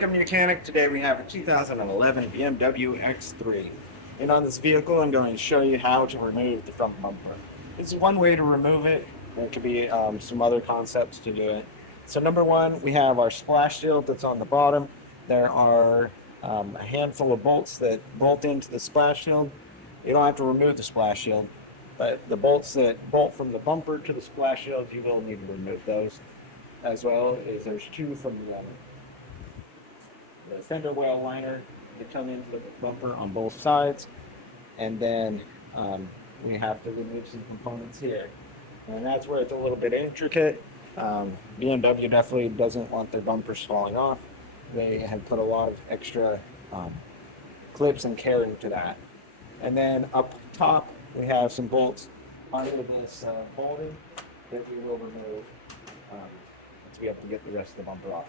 Welcome Mechanic. Today we have a 2011 BMW X3. And on this vehicle I'm going to show you how to remove the front bumper. This is one way to remove it. There could be some other concepts to do it. So number one, we have our splash shield that's on the bottom. There are a handful of bolts that bolt into the splash shield. You don't have to remove the splash shield, but the bolts that bolt from the bumper to the splash shield, you will need to remove those. As well as there's two from the fender well liner that come into the bumper on both sides, and then we have to remove some components here, and that's where it's a little bit intricate. BMW definitely doesn't want their bumpers falling off. They have put a lot of extra clips and care into that. And then up top we have some bolts under this molding that we will remove to be able to get the rest of the bumper off.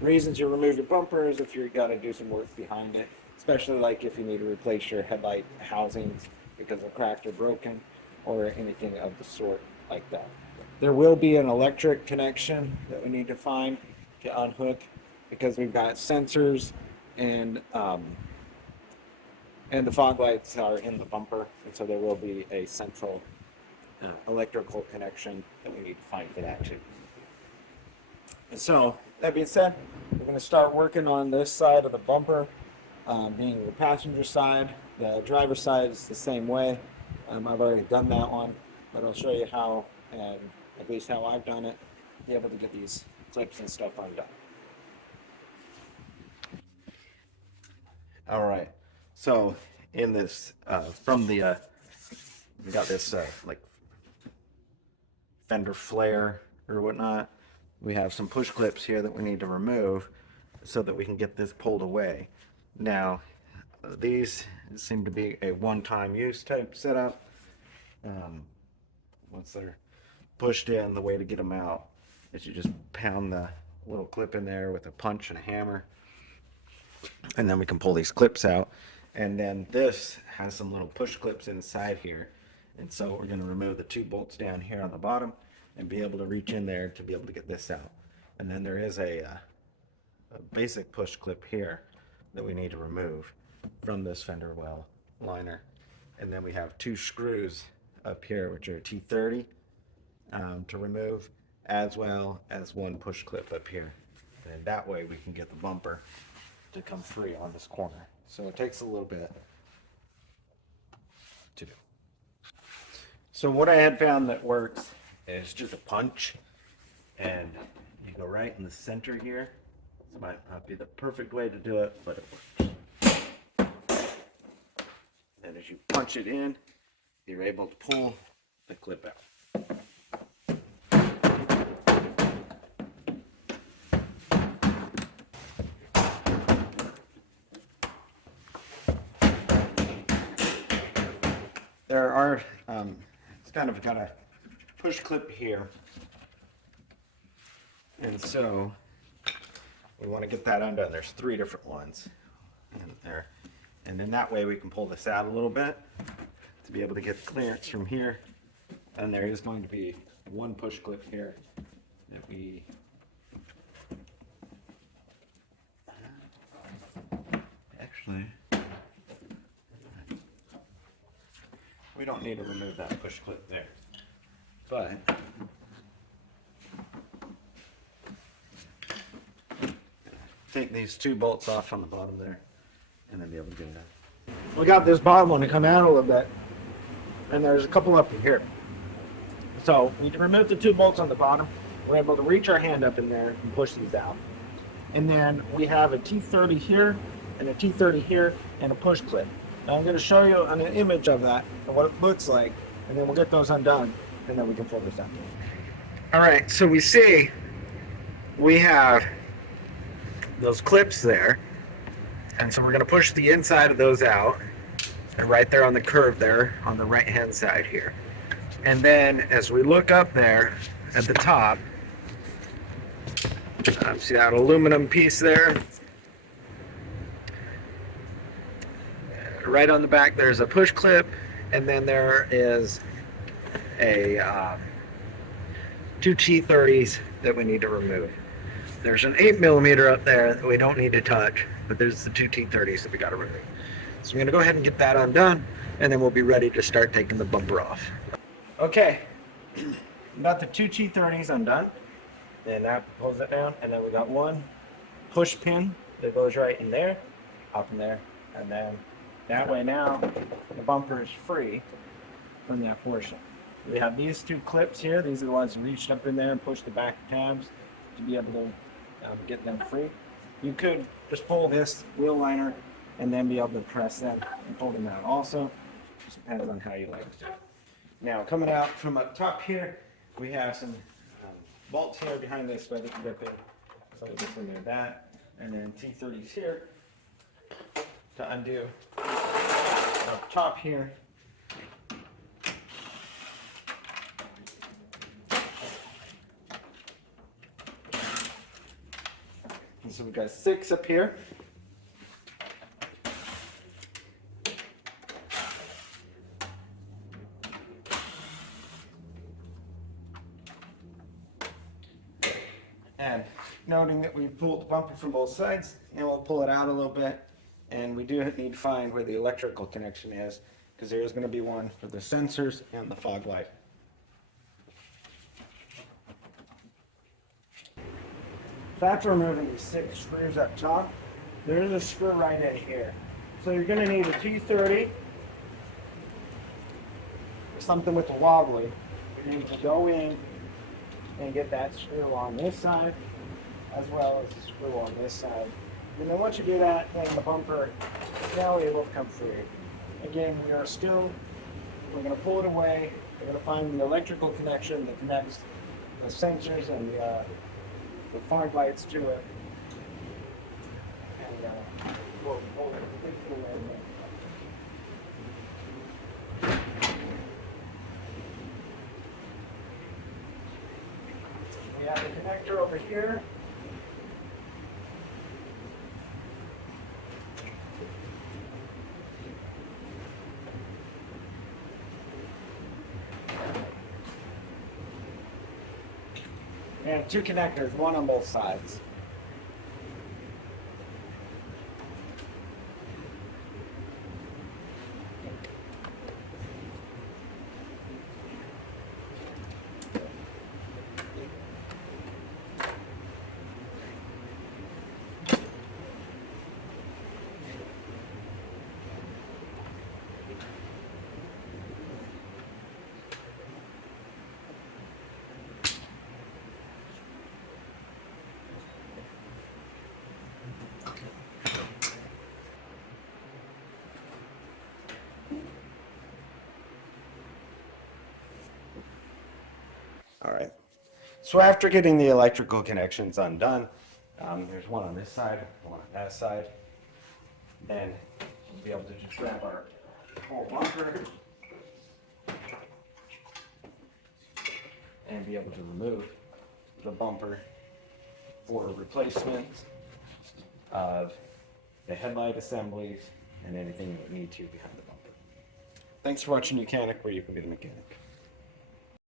Reasons you remove your bumper is if you've got to do some work behind it, especially like if you need to replace your headlight housings because they're cracked or broken or anything of the sort like that. There will be an electric connection that we need to find to unhook because we've got sensors and the fog lights are in the bumper, and so there will be a central electrical connection that we need to find for that too. So that being said, we're going to start working on this side of the bumper, being the passenger side. The driver's side is the same way. I've already done that one, but I'll show you how, and at least how I've done it, be able to get these clips and stuff undone. All right, so in this, we got this like fender flare or whatnot. We have some push clips here that we need to remove so that we can get this pulled away. Now, these seem to be a one-time use type setup. Once they're pushed in, the way to get them out is you just pound the little clip in there with a punch and a hammer, and then we can pull these clips out. And then this has some little push clips inside here, and so we're going to remove the two bolts down here on the bottom and be able to reach in there to be able to get this out. And then there is a basic push clip here that we need to remove from this fender well liner. And then we have two screws up here which are T30 to remove, as well as one push clip up here. And that way we can get the bumper to come free on this corner. So it takes a little bit to do. So what I had found that works is just a punch, and you go right in the center here. This might not be the perfect way to do it, but it works. And as you punch it in, you're able to pull the clip out. There are, it's kind of got a push clip here, and so we want to get that undone. There's three different ones in there, and then that way we can pull this out a little bit to be able to get clearance from here. And there is going to be one push clip here that we actually, we don't need to remove that push clip there, but take these two bolts off on the bottom there and then be able to get it out. We got this bottom one to come out a little bit, and there's a couple up in here. So we remove the two bolts on the bottom. We're able to reach our hand up in there and push these out. And then we have a T30 here and a T30 here and a push clip. Now I'm going to show you an image of that and what it looks like, and then we'll get those undone, and then we can pull this out. All right, so we see we have those clips there, and so we're going to push the inside of those out, and right there on the curve there on the right hand side here. And then as we look up there at the top, see that aluminum piece there? Right on the back there's a push clip, and then there is a two T30s that we need to remove. There's an 8mm up there that we don't need to touch, but there's the two T30s that we got to remove. So I'm going to go ahead and get that undone, and then we'll be ready to start taking the bumper off. Okay, got the two T30s undone, and that pulls it down, and then we got one push pin that goes right in there, up in there, and then that way now the bumper is free from that portion. We have these two clips here. These are the ones that reached up in there and pushed the back tabs to be able to get them free. You could just pull this wheel liner and then be able to press them and pull them out also. Just depends on how you like to do it. Now coming out from up top here, we have some bolts here behind this weather gripping. So we just remove that. And then T30s here to undo up top here. And so we've got 6 up here. And noting that we pulled the bumper from both sides, and we'll pull it out a little bit. And we do need to find where the electrical connection is, because there is going to be one for the sensors and the fog light. So after removing these 6 screws up top, there is a screw right in here. So you're going to need a T30 or something with a wobbly. You need to go in and get that screw on this side as well as the screw on this side. And then once you do that, then the bumper is now able to come free. Again, we are still, we're going to pull it away. We're going to find the electrical connection that connects the sensors and the fog lights to it. And we'll pull it away. We have the connector over here. And 2 connectors, one on both sides. All right. So after getting the electrical connections undone, there's one on this side, one on that side. Then we'll be able to just grab our whole bumper and be able to remove the bumper for replacement of the headlight assemblies and anything that we need to behind the bumper. Thanks for watching Mechanic, where you can be the mechanic.